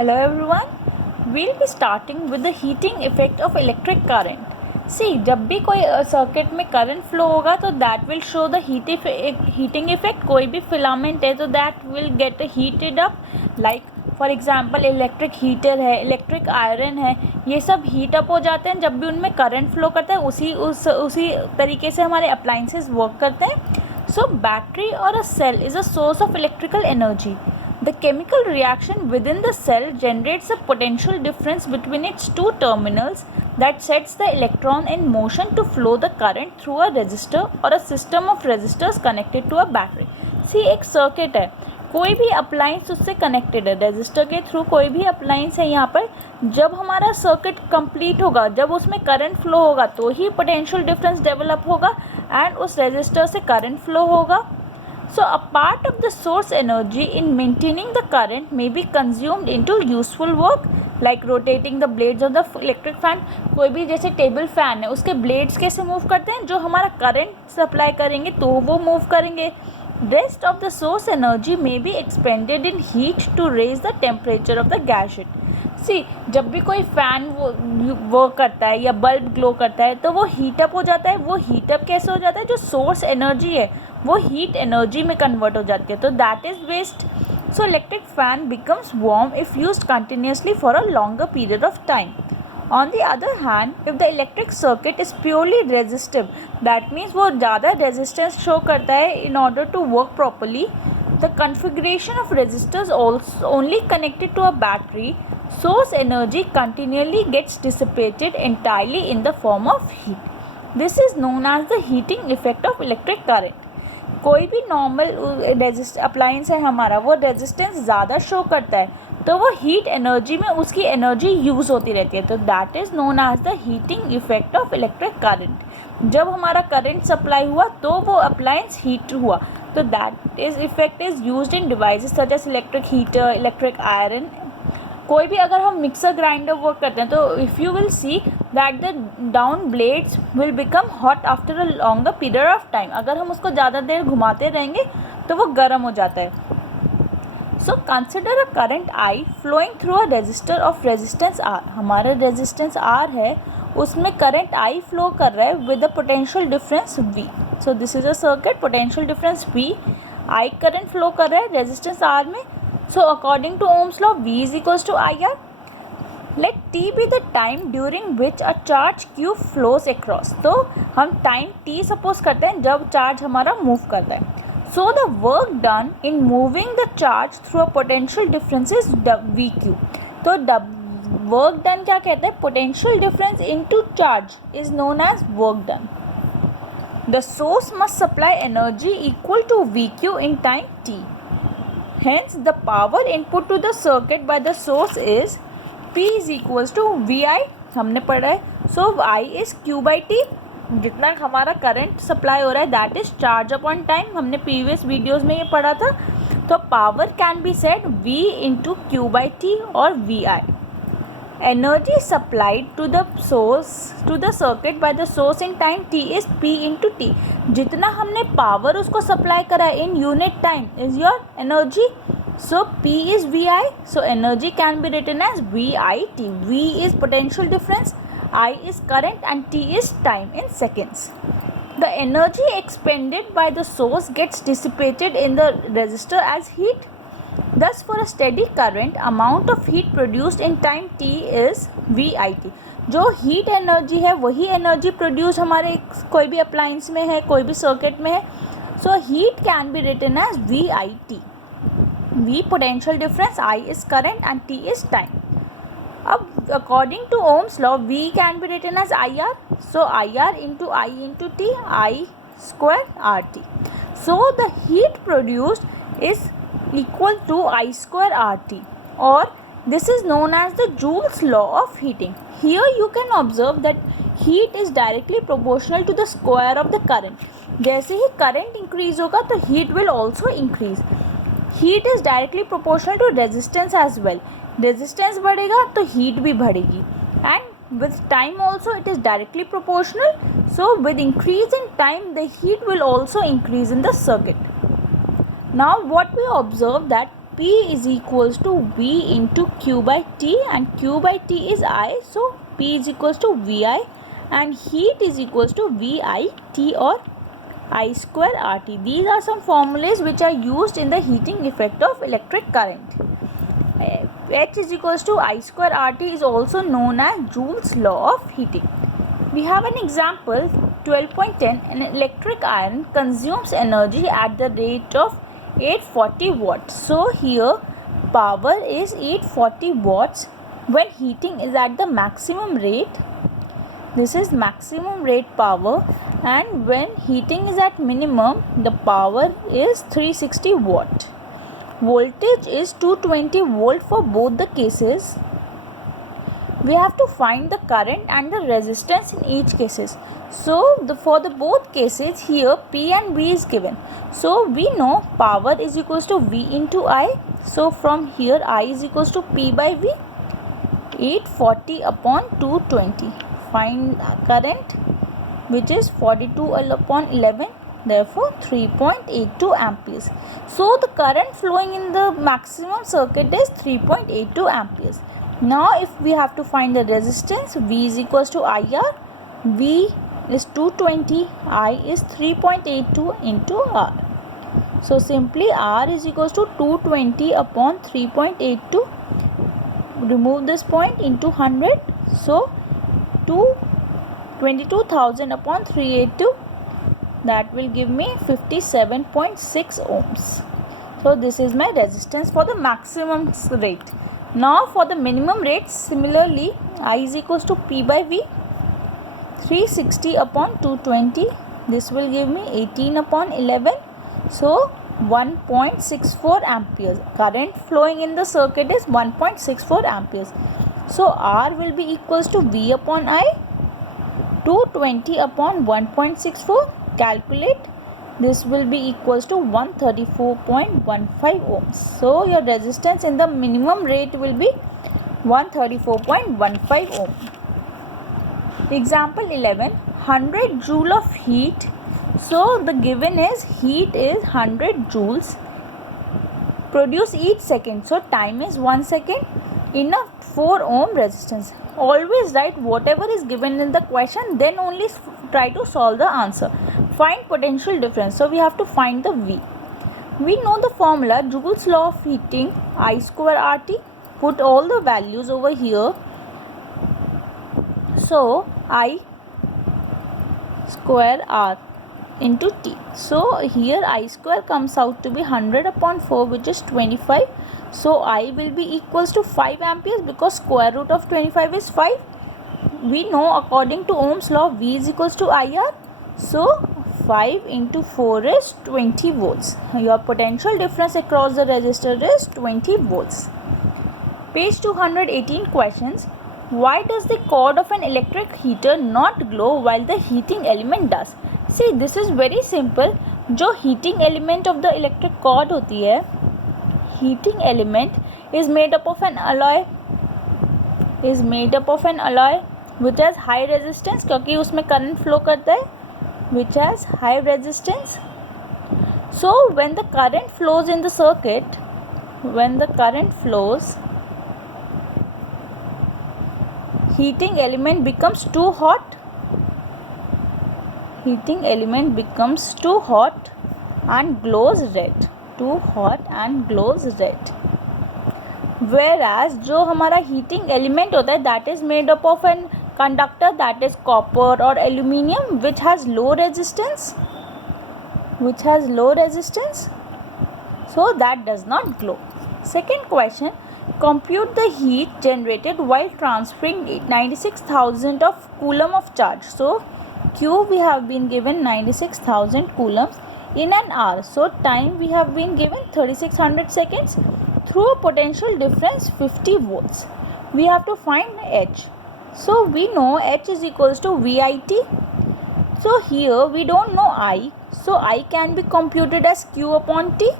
Hello everyone, we'll be starting with the heating effect of electric current. See, जब भी कोई circuit में current flow होगा तो that will show the heating effect. कोई भी फिलामेंट है तो that will get heated up. Like for example electric heater है, इलेक्ट्रिक आयरन है, ये सब हीट अप हो जाते हैं जब भी उनमें करंट फ्लो करता है. उसी तरीके से हमारे अप्लाइंसेस वर्क करते हैं. सो बैटरी और a cell is a source of electrical energy. The chemical reaction within the cell generates a potential difference between its two terminals that sets the electron in motion to flow the current through a resistor or a system of resistors connected to a battery. See, एक circuit है, कोई भी appliance उससे connected है, resistor के through कोई भी appliance है. यहाँ पर जब हमारा सर्किट कंप्लीट होगा, जब उसमें करंट फ्लो होगा तो ही पोटेंशियल डिफरेंस डेवलप होगा एंड उस रेजिस्टर से करंट फ्लो होगा. So a part of the source energy in maintaining the current may be consumed into useful work like rotating the blades of the electric fan. कोई भी जैसे table fan है, उसके blades कैसे move करते हैं, जो हमारा करंट सप्लाई करेंगे तो वो मूव करेंगे. Rest of the source energy may be expended in heat to raise the temperature of the gadget. सी, जब भी कोई फ़ैन वर्क करता है या बल्ब ग्लो करता है तो वो हीटअप हो जाता है. वो हीटअप कैसे हो जाता है, जो सोर्स एनर्जी है वो हीट एनर्जी में कन्वर्ट हो जाती है, तो that is waste. So electric fan becomes warm if used continuously for a longer period of time. On the other hand, if the electric circuit is purely resistive, that means वो ज़्यादा resistance show करता है in order to work properly, the configuration of resistors also only connected to a battery, source energy continually gets dissipated entirely in the form of heat. This is known as the heating effect of electric current. कोई भी normal appliance है हमारा, वो resistance ज़्यादा show करता है तो वो हीट एनर्जी में उसकी एनर्जी यूज़ होती रहती है, तो that is known as the heating effect of electric current. जब हमारा करंट सप्लाई हुआ तो वो अप्लायंस हीट हुआ, तो that is effect is used in devices such as electric heater, electric iron. कोई भी अगर हम मिक्सर ग्राइंडर वर्क करते हैं तो if you will see that the down blades will become hot after a longer period of time. अगर हम उसको ज़्यादा देर घुमाते रहेंगे तो वो गर्म हो जाता है. So consider a current I flowing through a resistor of resistance R. हमारा रेजिस्टेंस आर है, उसमें करंट आई फ्लो कर रहा है with a potential difference V. So this is a circuit, potential difference V, I current flow कर रहा है resistance R में. So according to Ohm's law, V is equals to IR. Let T be the time during which a charge Q flows across. तो हम time T suppose करते हैं जब charge हमारा मूव करता है. So the work done in moving the charge through a potential difference is VQ. तो work done क्या कहते हैं, potential difference into charge is known as work done. The source must supply energy equal to VQ in time T. Hence, the power input to the circuit by the source is P is equals to VI. हमने पढ़ा है. So I is Q by T. जितना हमारा current supply हो रहा है that is charge upon time. हमने previous videos में ये पढ़ा था. तो power can be said V into Q by T और VI. Energy supplied to the source to the circuit by the source in time t is P into T. जितना हमने power उसको supply करा है in unit time is your energy. So P is VI. So energy can be written as VIT. V is potential difference, I is current and T is time in seconds. The energy expended by the source gets dissipated in the resistor as heat. Thus, for a steady current, amount of heat produced in time t is VIT. जो heat energy है वही energy produce हमारे कोई भी appliance में है, कोई भी सर्किट में है. So heat can be written as VIT. V potential difference, I is current and T is time. अब according to Ohm's law V can be written as IR. So IR into I into T, I square RT. So the heat produced is equal to I square RT, or this is known as the Joule's law of heating. Here you can observe that heat is directly proportional to the square of the current. जैसे ही current increase होगा तो heat will also increase. Heat is directly proportional to resistance as well. Resistance बढ़ेगा तो heat भी बढ़ेगी, and with time also it is directly proportional. So with increase in time the heat will also increase in the circuit. Now what we observe that P is equals to V into Q by T, and Q by T is I, so P is equals to Vi, and heat is equals to VIT or I square RT. These are some formulas which are used in the heating effect of electric current. H is equals to I square RT is also known as Joule's law of heating. We have an example 12.10. An electric iron consumes energy at the rate of 840 watts. So here power is 840 watts when heating is at the maximum rate. This is maximum rate power, and when heating is at minimum, the power is 360 watt. Voltage is 220 volt for both the cases. We have to find the current and the resistance in each cases. So for the both cases, here P and V is given. So we know power is equals to V into I. So from here I is equals to P by V, 840 upon 220. Find current, which is 42 upon 11, therefore 3.82 amperes. So the current flowing in the maximum circuit is 3.82 amperes. Now if we have to find the resistance, V is equals to IR. V is 220, I is 3.82 into R. So simply R is equals to 220 upon 3.82. Remove this point into 100. So 22,000 upon 382, that will give me 57.6 ohms. So this is my resistance for the maximum rate. Now for the minimum rate, similarly I is equals to P by V, 360 upon 220. This will give me 18 upon 11. So 1.64 amperes. Current flowing in the circuit is 1.64 amperes. So R will be equals to V upon I, 220 upon 1.64. Calculate. This will be equals to 134.15 ohms. So your resistance in the minimum rate will be 134.15 ohm. Example 11. 100 joule of heat. So the given is heat is 100 joules produced each second. So time is 1 second in a 4 ohm resistance. Always write whatever is given in the question, then only try to solve the answer. Find potential difference. So we have to find the V. We know the formula, Joule's law of heating, I square RT. Put all the values over here. So I square R into T. So here I square comes out to be 100 upon 4, which is 25. So I will be equals to 5 amperes because square root of 25 is 5. We know according to Ohm's law V is equals to IR. So 5 into 4 is 20 volts. Your potential difference across the resistor is 20 volts. Page 218 questions. Why does the cord of an electric heater not glow while the heating element does? See, this is very simple. जो heating element of the electric cord होती है, heating element is made up of an alloy, which has high resistance क्योंकि उसमें current flow करता है, which has high resistance. So when the current flows in the circuit, heating element becomes too hot. And glows red. Whereas जो हमारा heating element होता है, that is made up of an conductor, that is copper or aluminium, which has low resistance. So that does not glow. Second question. Compute the heat generated while transferring 96,000 of coulomb of charge. So Q we have been given 96,000 coulombs in an hour. So time we have been given 3600 seconds through a potential difference 50 volts. We have to find H. So we know H is equals to VIT. So here we don't know I. So I can be computed as Q upon T,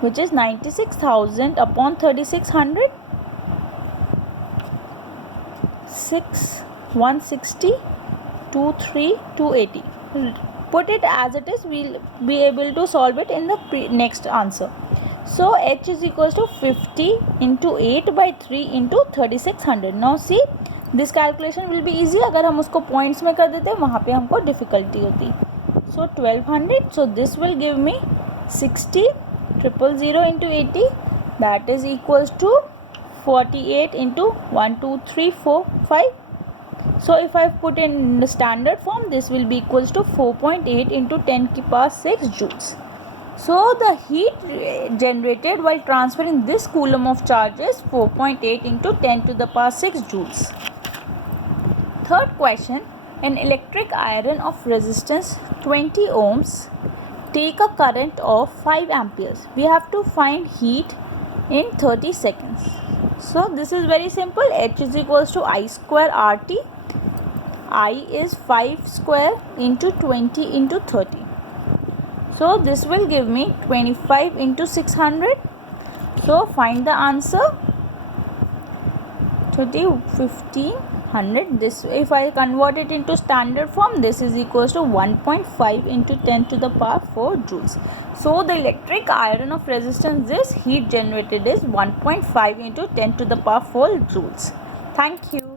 which is 96,000 upon 3600, 160, 280. Put it as it is, we'll be able to solve it in the next answer. So H is equals to 50 into 8 by 3 into 3600. Now see, this calculation will be easy अगर हम उसको points में कर देते, वहाँ पे हमको difficulty होती. So 1200. So this will give me 60 000 into 80, that is equals to 48 into 1 2 3 4 5. So if I put in the standard form, this will be equals to 4.8 into 10 to the power 6 joules. So the heat generated while transferring this coulomb of charge is 4.8 into 10 to the power 6 joules. Third question, an electric iron of resistance 20 ohms take a current of 5 amperes. We have to find heat in 30 seconds. So this is very simple. H is equals to I square RT. I is 5 square into 20 into 30. So this will give me 25 into 600. So find the answer. 1500. This, if I convert it into standard form, this is equals to 1.5 into 10 to the power 4 joules. So the electric iron of resistance, this heat generated is 1.5 into 10 to the power 4 joules. Thank you.